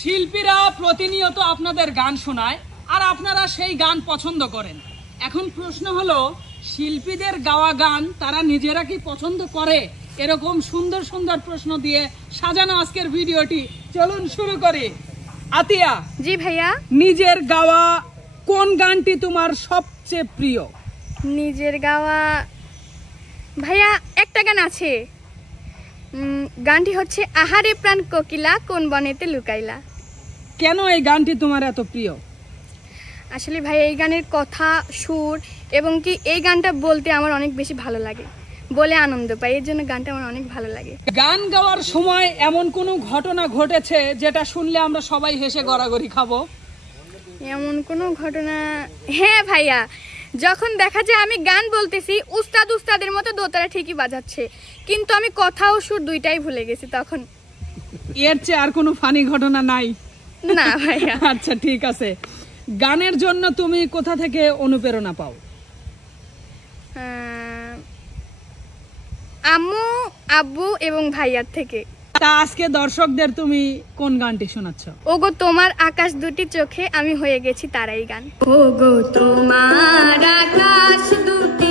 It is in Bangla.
শিল্পীরা প্রতিনিয়ত আপনাদের গান শোনায় আর আপনারা সেই গান পছন্দ করেন। এখন প্রশ্ন হলো, শিল্পীদের গাওয়া গান তারা নিজেরা কি পছন্দ করে? এরকম সুন্দর সুন্দর প্রশ্ন দিয়ে সাজানো আজকের ভিডিওটি, চলুন শুরু করি। আতিয়া। জি ভাইয়া। নিজের গাওয়া কোন গানটি তোমার সবচেয়ে প্রিয়? নিজের গাওয়া ভাইয়া একটা গান আছে, গানটি হচ্ছে আহারে প্রাণ কোকিলা কোন বনেতে লুকাইলা। কেন এই গানটি তোমার এত প্রিয়? আসলে ভাই এই গানের কথা, সুর এবং কি এই গানটা বলতে আমার অনেক বেশি ভালো লাগে, বলে আনন্দ পাই, এর জন্য গানটা আমার অনেক ভালো লাগে। গান গাওয়ার সময় এমন কোনো ঘটনা ঘটেছে যেটা শুনলে আমরা সবাই হেসে গড়াগড়ি খাবো? এমন কোনো ঘটনা, হ্যাঁ ভাইয়া, যখন দেখা যায় আমি গান বলতেছি উস্তাদের মতো দোতারা ঠিকই বাজাচ্ছে, কিন্তু আমি কথা ও সুর দুইটাই ভুলে গেছি তখন। এর চেয়ে আর কোনো ফানি ঘটনা নাই? না ভাইয়া। আচ্ছা ঠিক আছে, গানের জন্য তুমি কোথা থেকে অনুপ্রেরণা পাও? আম্মু, আব্বু এবং ভাইয়ার থেকে। তা আজকে দর্শকদের তুমি কোন গানটি শোনাচ্ছ? ওগো তোমার আকাশ দুটি চোখে আমি হয়ে গেছি তারাই গান। ওগো তোমার আকাশ দুটি